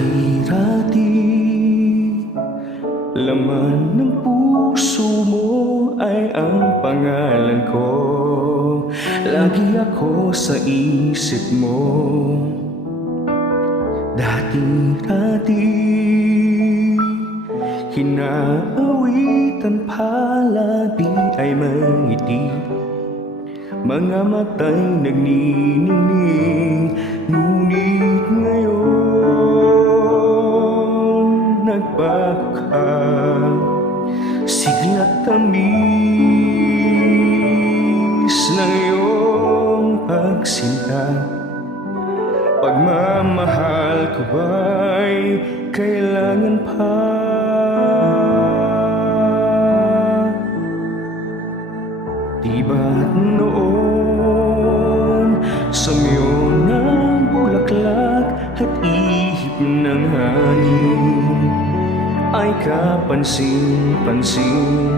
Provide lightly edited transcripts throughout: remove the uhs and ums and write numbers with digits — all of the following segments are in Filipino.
Dati-rati, laman ng puso mo ay ang pangalan ko. Lagi ako sa isip mo. Dati-rati, hinaawitan palagi ay mangiti. Mga mata'y nagniningning, ngunit ngayon nagbago ka. Sigla't tamis ng iyong pagsinta. Pagmamahal ko ba'y kailangan pa? Di ba't noon sa miyo ng bulaklak at ihip ng hangin ay kapansin-pansin?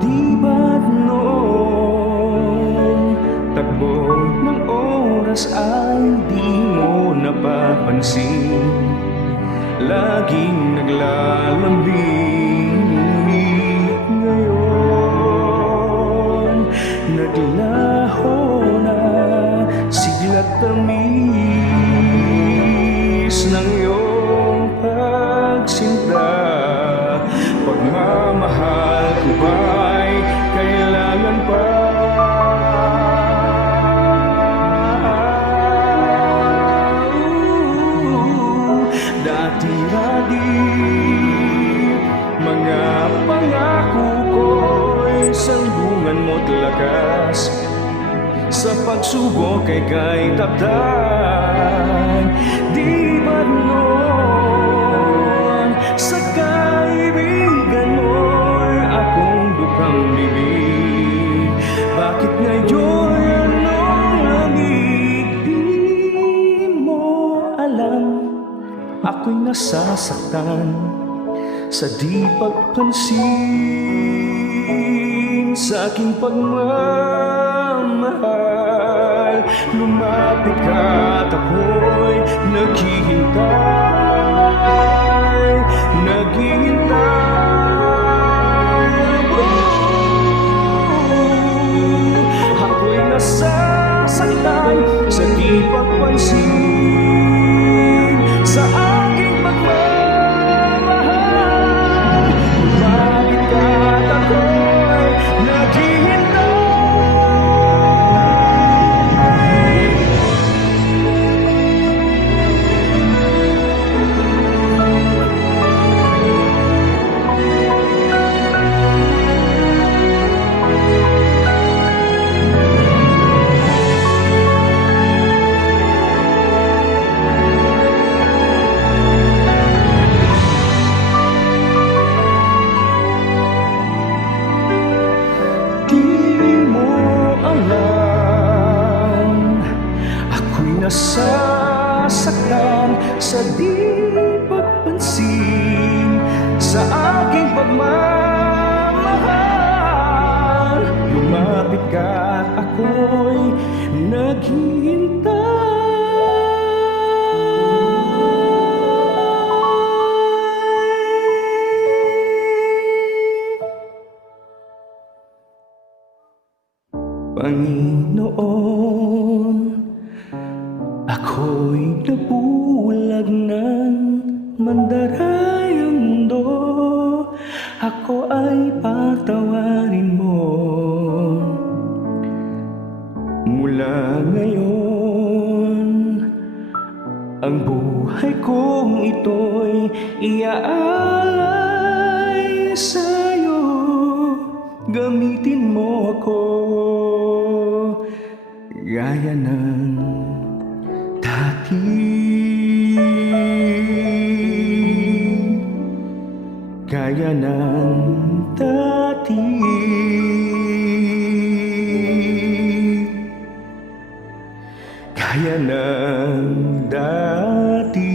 Di ba't noon takbo ng oras ay di mo napapansin? Laging naglalambing, ngunit ngayon naglaho na. Sigla't tamis ng iyong pagsinta. Pagmamahal ko ba'y kailangan pa? Dati-rati, mga pangako ko'y sandungan mo't lakas. Sa pagsubok ay kay tapdan. Di ba't noon sa kaibigan mo'y akong dukhang bibig? Bakit ngayon anong lamig? Di mo alam, ako'y nasasaktan sa di pagpansin sa aking pagmamahal. Lumapit ka at ako'y naghihintay, naghihintay. Ako'y nasasaktan sa di pagpansin sa aking pagmamahal. Lumapit ka at ako'y naghihintay. Nasasaktan sa di pagpansin sa aking pagmamahal. Lumapit ka at ako'y naghihintay. Panginoon, ako'y nabulag ng mandarayang do. Ako ay patawarin mo. Mula ngayon, ang buhay kong ito'y iaalay sa'yo. Gamitin mo ako gaya ng dati, gaya ng dati, gaya ng dati.